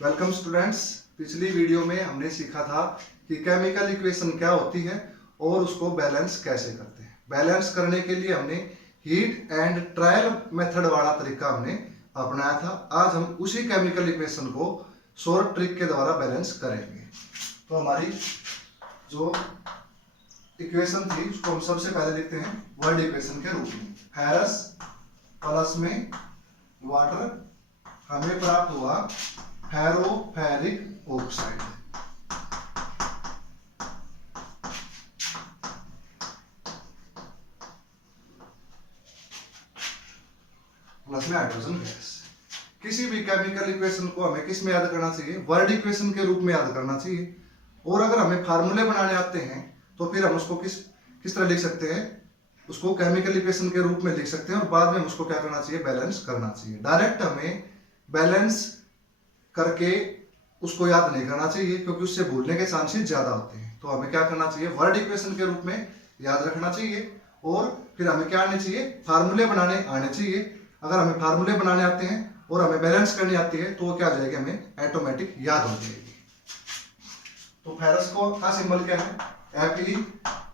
Welcome students. पिछली video में हमने सीखा था कि केमिकल इक्वेशन क्या होती है और उसको बैलेंस कैसे करते हैं। बैलेंस करने के लिए हमने हीट एंड ट्रायल मेथड वाला तरीका हमने अपनाया था। आज हम उसी केमिकल इक्वेशन को शॉर्ट ट्रिक के द्वारा बैलेंस करेंगे। तो हमारी जो इक्वेशन थी उसको हम सबसे पहले लिखते हैं वर्ड इक्वेशन के रूप में। फेरस प्लस में वाटर हमें प्राप्त हुआ फेरोफेरिक ऑक्साइड। प्लस में हाइड्रोजन गैस। किसी भी केमिकल इक्वेशन को हमें किस में याद करना चाहिए? वर्ड इक्वेशन के रूप में याद करना चाहिए। और अगर हमें फार्मूले बनाने आते हैं तो फिर हम उसको किस तरह लिख सकते हैं? उसको केमिकल इक्वेशन के रूप में लिख सकते हैं और बाद में उसको क्या करना चाहिए? बैलेंस करना चाहिए। डायरेक्ट हमें बैलेंस करके उसको याद नहीं करना चाहिए क्योंकि उससे भूलने के चांसेस ज्यादा होते हैं। तो हमें क्या करना चाहिए? वर्ड इक्वेशन के रूप में याद रखना चाहिए और फिर हमें क्या आने चाहिए? फार्मूले बनाने आने चाहिए। अगर हमें फार्मूले बनाने आते हैं और हमें बैलेंस करनी आती है तो वो क्या हो जाएगी? हमें ऑटोमेटिक याद हो जाएगी। तो फेरस का सिंबल क्या है? Fe।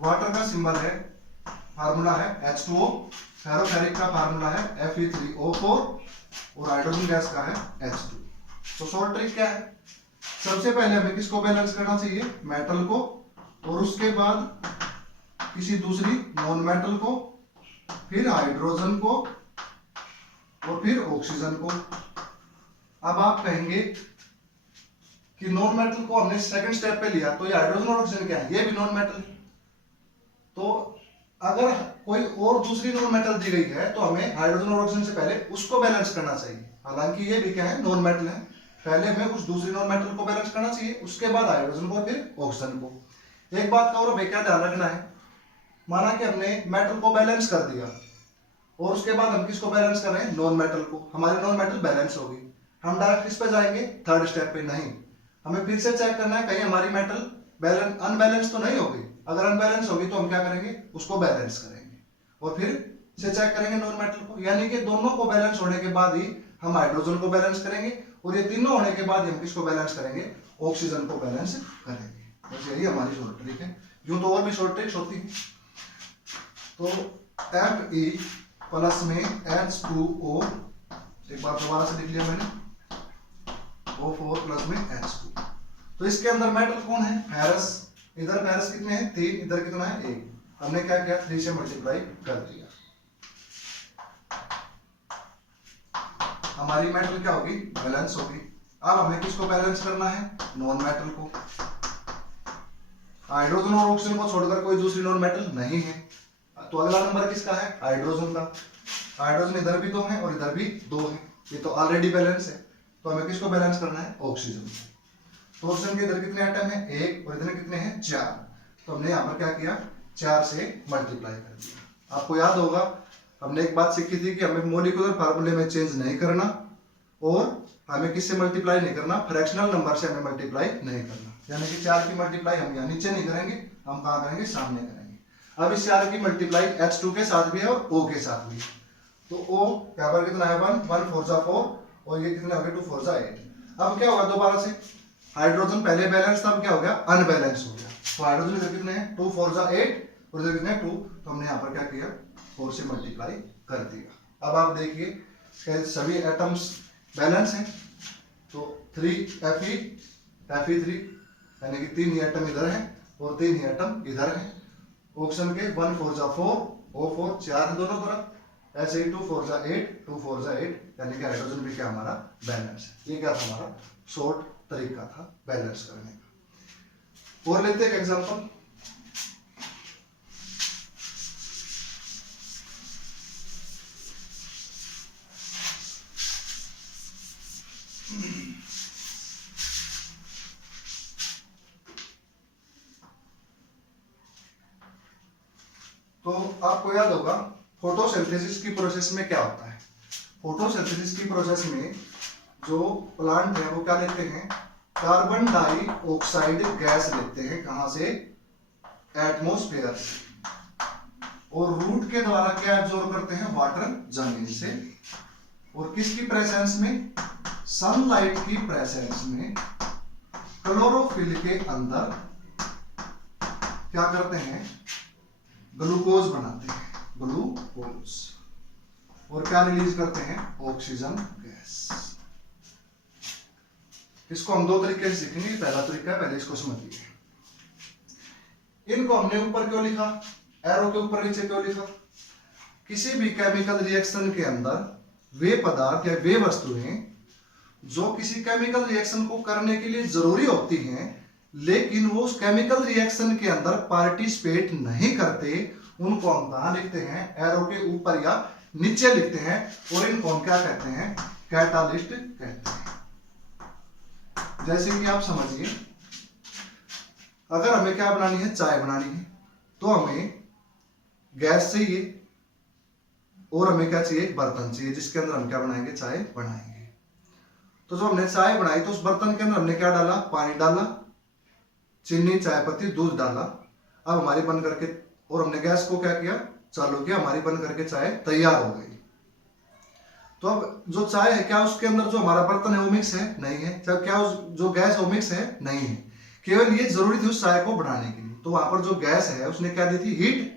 वाटर का सिंबल है, फार्मूला है H2O। फेरोफेरिक का फार्मूला है Fe3O4 और हाइड्रोजन गैस का है H2। तो शॉर्ट ट्रिक क्या है? सबसे पहले हमें किसको बैलेंस करना चाहिए? मेटल को, और उसके बाद किसी दूसरी नॉन मेटल को, फिर हाइड्रोजन को और फिर ऑक्सीजन को। अब आप कहेंगे कि नॉन मेटल को हमने सेकंड स्टेप पे लिया तो ये हाइड्रोजन और ऑक्सीजन क्या है? ये भी नॉन मेटल है। तो अगर कोई और दूसरी नॉन मेटल दी गई है तो हमें हाइड्रोजन और ऑक्सीजन से पहले उसको बैलेंस करना चाहिए। हालांकि ये भी क्या है? नॉन मेटल है। पहले हमें कुछ दूसरी नॉन मेटल को बैलेंस करना चाहिए, उसके बाद हाइड्रोजन को, फिर ऑक्सीजन को। एक बात का और हमें क्या ध्यान रखना है? माना कि हमने मेटल को बैलेंस कर दिया और उसके बाद हम किसको बैलेंस कर रहे हैं? नॉन मेटल को। हमारी नॉन मेटल बैलेंस होगी। हम डायरेक्ट किस पे जाएंगे? थर्ड स्टेप पे नहीं, हमें फिर से चेक करना है कहीं हमारी मेटल अनबैलेंस तो नहीं होगी। अगर अनबैलेंस होगी तो हम क्या करेंगे? उसको बैलेंस करेंगे और फिर से चेक करेंगे नॉन मेटल को। यानी कि दोनों को बैलेंस होने के बाद ही हम हाइड्रोजन को बैलेंस करेंगे और ये तीनों होने के बाद हम किसको बैलेंस करेंगे? ऑक्सीजन को बैलेंस करेंगे। बस यही हमारी शॉर्ट ट्रिक है। यूं तो और भी शॉर्ट ट्रिक्स होती है। तो Fe प्लस में H2O, एक बार दोबारा से लिख लिया मैंने, O4 प्लस में H2। तो इसके अंदर मेटल कौन है? फेरस। इधर फेरस कितने हैं? 3। इधर कितना है? 1। हमने क्या किया? 3 से मल्टीप्लाई कर दिया। हमारी मेटल क्या होगी? बैलेंस होगी। अब हमें किसको बैलेंस करना है? नॉन मेटल को। हाइड्रोजन और ऑक्सीजन को छोड़कर कोई दूसरी नॉन मेटल नहीं है। तो अगला नंबर किसका है? हाइड्रोजन का। हाइड्रोजन इधर भी 2 है और इधर भी 2 है। ये तो ऑलरेडी बैलेंस है। तो हमें किसको बैलेंस करना है? ऑक्सीजन। तो ऑक्सीजन के इधर कितने एटम है? 1 और इधर कितने हैं? 4। तो हमने यहाँ पर क्या किया? 4 से मल्टीप्लाई कर दिया। आपको याद होगा हमने एक बात सीखी थी कि हमें मॉलिक्यूलर फार्मूले में चेंज नहीं करना और हमें किससे मल्टीप्लाई नहीं करना? फ्रैक्शनल नंबर से हमें मल्टीप्लाई नहीं करना। यानी कि 4 की मल्टीप्लाई हम यहाँ नीचे नहीं करेंगे, हम कहाँ करेंगे? सामने करेंगे। अब इस 4 की मल्टीप्लाई H2 के साथ भी है और O के साथ भी। तो O यहाँ पर कितना है? 1 1 4 जा 4 और ये कितने हो गए? 2 4 जा 8। अब क्या होगा? दोबारा से हाइड्रोजन पहले बैलेंस था, अब क्या हो गया? अनबैलेंस हो गया। तो हाइड्रोजन इधर कितने हैं? 2 4 जा 8 और इधर कितने हैं? 2। तो हमने यहाँ पर क्या किया? 4 से मल्टीप्लाई कर दिया। अब आप देखिए सभी एटम्स बैलेंस हैं। तो 3 Fe3 यानी कि 3 ही एटम इधर है और 3 ही एटम इधर है। ऑक्सीजन के 1 4 जा 4 O4 4 दोनों तरफ, ऐसे ही 2 4 जा 8 2 4 जा 8, यानी कि हाइड्रोजन भी क्या हमारा? बैलेंस है। ये क्या था? हमारा शॉर्ट तरीका था बैलेंस करने का। और लेते हैं एक एग्जांपल। तो आपको याद होगा फोटोसिंथेसिस की प्रोसेस में क्या होता है? फोटोसिंथेसिस की प्रोसेस में जो प्लांट है वो क्या लेते हैं? कार्बन डाइऑक्साइड गैस लेते हैं। कहां से? एटमॉस्फेयर से। और रूट के द्वारा क्या एब्जॉर्ब करते हैं? वाटर जमीन से। और किसकी प्रेजेंस में, सनलाइट की प्रेजेंस में क्लोरोफिल के अंदर क्या करते हैं, ग्लूकोज बनाते हैं, ग्लूकोज, और क्या रिलीज करते हैं, ऑक्सीजन गैस। इसको हम दो तरीके से सीखेंगे। पहला तरीका है, पहले इसको समझिए। इनको हमने ऊपर क्यों लिखा, एरो के ऊपर नीचे क्यों लिखा? किसी भी केमिकल रिएक्शन के अंदर वे पदार्थ या वे वस्तुएं जो किसी केमिकल रिएक्शन को करने के लिए जरूरी होती हैं, लेकिन वो उस केमिकल रिएक्शन के अंदर पार्टिसिपेट नहीं करते, उनको हम कहां लिखते हैं, एरो के ऊपर या नीचे लिखते हैं, और इनको हम क्या कहते हैं, कैटालिस्ट कहते हैं। जैसे कि आप समझिए, अगर हमें क्या बनानी है, चाय बनानी है, तो हमें गैस चाहिए और हमें क्या चाहिए, बर्तन चाहिए जिसके अंदर हम क्या बनाएंगे, चाय बनाएंगे। तो जो हमने चाय बनाई तो उस बर्तन के अंदर हमने क्या डाला, पानी डाला, चीनी, चाय पत्ती, दूध डाला। अब हमारी बन करके, और हमने गैस को क्या किया, चालू किया, हमारी बन करके चाय तैयार हो गई। तो अब जो चाय है, क्या उसके अंदर जो हमारा बर्तन है वो मिक्स है, नहीं है। क्या उस जो गैस है वो मिक्स है, नहीं है। केवल ये जरूरी थी उस चाय को बनाने के लिए। तो वहां पर जो गैस है उसने क्या दी थी, हीट।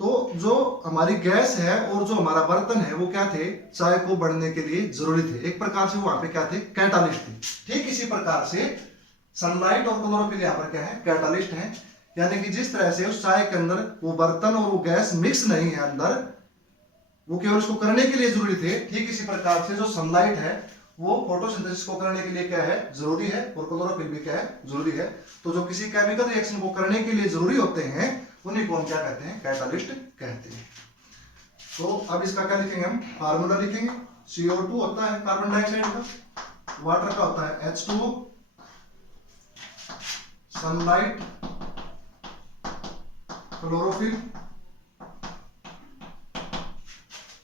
तो जो हमारी गैस है और जो हमारा बर्तन है वो क्या थे, चाय को बढ़ने के लिए जरूरी थे। एक प्रकार से वहां पे क्या थे, कैटालिस्ट थे। ठीक इसी प्रकार से सनलाइट और क्लोरोफिल यहाँ पर क्या है, कैटालिस्ट है। यानी कि जिस तरह से उस चाय के अंदर वो बर्तन और वो गैस मिक्स नहीं है अंदर, वो केवल उसको करने के लिए जरूरी थे, ठीक इसी प्रकार से जो सनलाइट है वो फोटोसिंथेसिस को करने के लिए क्या है, जरूरी है, और क्लोरोफिल भी क्या है, जरूरी है। तो जो किसी केमिकल रिएक्शन को करने के लिए जरूरी होते हैं उन्हीं को हम क्या कहते हैं, कैटालिस्ट कहते हैं। तो अब इसका क्या लिखेंगे हम, फार्मूला लिखेंगे। CO2 होता है कार्बन डाइऑक्साइड का, वाटर का होता है H2O, सनलाइट, क्लोरोफिल,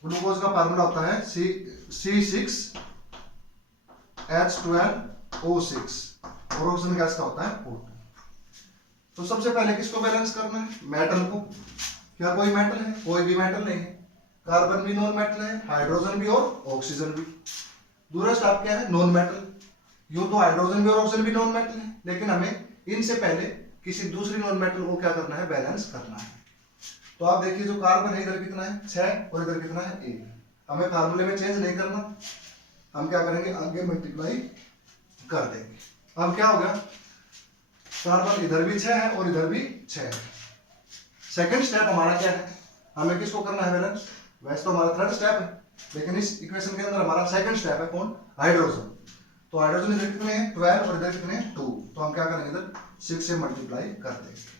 ग्लूकोज का फार्मूला होता है C6H12O6, और ऑक्सीजन गैस का होता है O2। तो सबसे पहले किसको बैलेंस करना है, मेटल को। क्या कोई मेटल है, कोई भी मेटल नहीं है। कार्बन भी नॉन मेटल है, हाइड्रोजन भी और ऑक्सीजन भी। दूसरा स्टेप क्या है, नॉन मेटल। यूं तो हाइड्रोजन भी और ऑक्सीजन भी नॉन मेटल है, लेकिन हमें इनसे पहले किसी दूसरी नॉन मेटल को क्या करना है, बैलेंस करना है। तो आप देखिए जो कार्बन है इधर कितना है, 6, और इधर कितना है, 1। हमें फार्मूले में चेंज नहीं करना, हम क्या करेंगे, आगे मल्टीप्लाई कर देंगे। अब क्या होगा, कार्बन इधर भी 6 है और इधर भी 6 है। सेकंड स्टेप हमारा क्या है, हमें किसको करना है बैलेंस। वैसे तो हमारा थर्ड स्टेप है, लेकिन इस इक्वेशन के अंदर हमारा सेकंड स्टेप है, कौन, हाइड्रोजन। तो हाइड्रोजन इधर कितने हैं, 12, और इधर कितने हैं, 2। तो हम क्या करेंगे, इधर 6 से मल्टीप्लाई कर देंगे।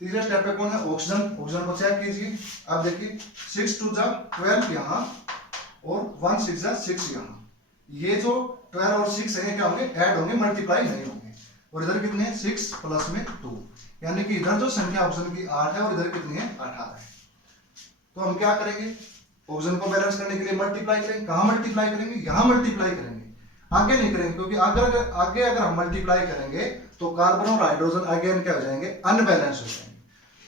तीसरे स्टेप पे कौन है, ऑक्सीजन। ऑक्सीजन को चेक कीजिए, आप देखिए 6 2 जा 12 यहाँ, और 1 6 जा 6 यहाँ। ये जो 12 और 6 है क्या होंगे, ऐड होंगे, मल्टीप्लाई नहीं होंगे। और इधर कितने हैं, 6 प्लस में 2, यानी कि इधर जो संख्या ऑक्सीजन की 8 है और इधर कितनी है, 18 है। तो हम क्या करेंगे, ऑक्सीजन को बैलेंस करने के लिए मल्टीप्लाई करेंगे। कहाँ मल्टीप्लाई करेंगे, यहाँ मल्टीप्लाई करेंगे, आगे नहीं करेंगे, क्योंकि आगे अगर हम मल्टीप्लाई करेंगे तो कार्बन और हाइड्रोजन अगेन क्या हो जाएंगे, अनबैलेंस हो जाएंगे।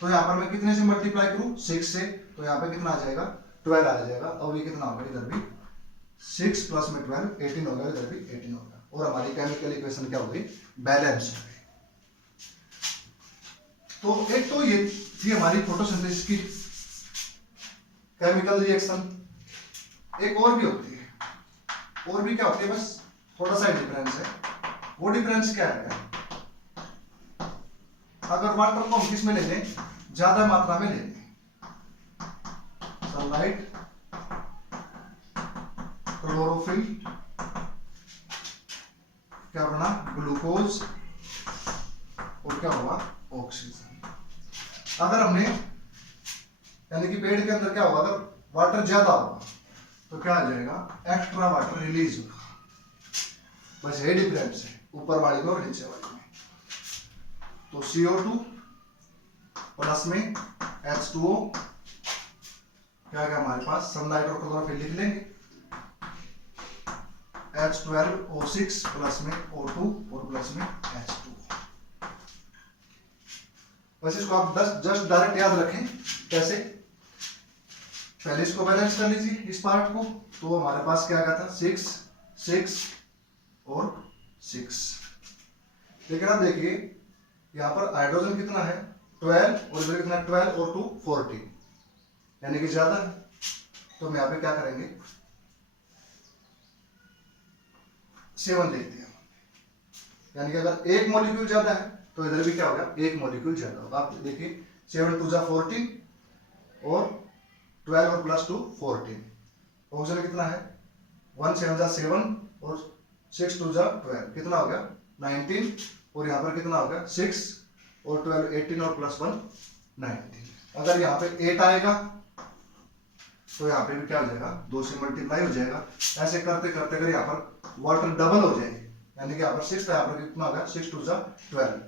तो यहाँ पर मैं कितने से मल्टीप्लाई करूं, 6 से, तो यहाँ पे कितना आ जाएगा, 12 आ जाएगा। और ये कितना होगा, इधर भी 6 प्लस में 12 18 होगा, इधर भी 18 होगा, और हमारी केमिकल इक्वेशन क्या हो गई, बैलेंस हो गई। तो एक तो ये थी हमारी फोटोसिंथेसिस की केमिकल रिएक्शन। एक और भी होती है, और भी क्या होती है, बस थोड़ा सा डिफरेंस है। वो डिफरेंस क्या है, अगर वाटर को हम किस में ले लें, ज्यादा मात्रा में ले लें, सनलाइट, क्लोरोफिल, क्या बना, ग्लूकोज, और क्या हुआ, ऑक्सीजन। अगर हमने, यानी कि पेड़ के अंदर क्या होगा, अगर वाटर ज्यादा होगा तो क्या आ जाएगा, एक्स्ट्रा वाटर रिलीज होगा। बस ये डिफरेंस है ऊपर वाली में और नीचे वाली में। तो CO2 प्लस में H2O, क्या क्या हमारे पास, सनलाइट और क्लोरोफिल लिख लेंगे, H12O6 प्लस में O2 और प्लस में H2O। बस इसको आप जस्ट डायरेक्ट याद रखें, कैसे, पहले इसको बैलेंस कर लीजिए इस पार्ट को, तो हमारे पास क्या आया था 6 6 और 6। लेकिन अब देखिए यहाँ पर हाइड्रोजन कितना है 12 और इधर कितना 12 और 2 14, यानी कि ज्यादा है। तो हम यहाँ पे क्या करेंगे 7 लिखते हैं, यानी कि अगर एक मॉलिक्यूल ज्यादा है तो इधर भी क्या होगा एक मॉलिक्यूल ज्यादा होगा। आप देखिए 7 2 14 और 12 और प्लस 2 14, ऑक्सीजन कितना है 1 7 7 और 6 2 12, कितना हो गया 19, और यहाँ पर कितना होगा 6 और 12 18 और प्लस 1 19। अगर यहाँ पे 8 आएगा तो यहाँ पे भी क्या हो जाएगा 2 से मल्टीप्लाई हो जाएगा। ऐसे करते करते अगर यहाँ पर वाटर डबल हो जाए, यानी कि यहाँ पर 6 था, यहाँ पर कितना होगा 6 2 12,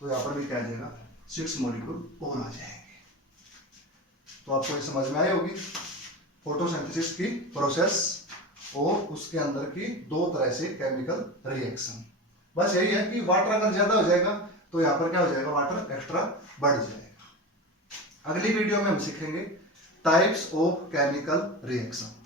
तो यहाँ पर भी क्या आ जाएगा 6 मॉलिक्यूल और आ जाएंगे। तो आपको ये समझ में आई होगी फोटोसिंथेसिस की प्रोसेस और उसके अंदर की दो तरह से केमिकल रिएक्शन। बस यही है कि वाटर अगर ज्यादा हो जाएगा तो यहाँ पर क्या हो जाएगा वाटर एक्स्ट्रा बढ़ जाएगा। अगली वीडियो में हम सीखेंगे टाइप्स ऑफ केमिकल रिएक्शन।